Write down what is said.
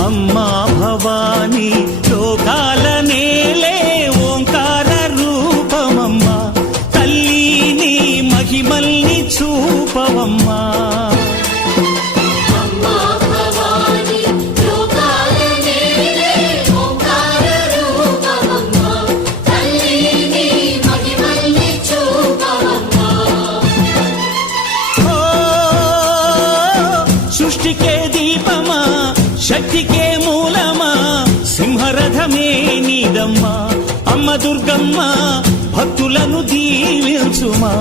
అమ్మా భవానీ లోకాల నేలే ఓంకార రూపమమ్మా తల్లి మహిమల్ని చూపవమ్మా సృష్టికే దీపమా శక్తికే మూలమా సింహరథమే నీదమ్మా అమ్మ దుర్గమ్మ భక్తులను దీవించుమా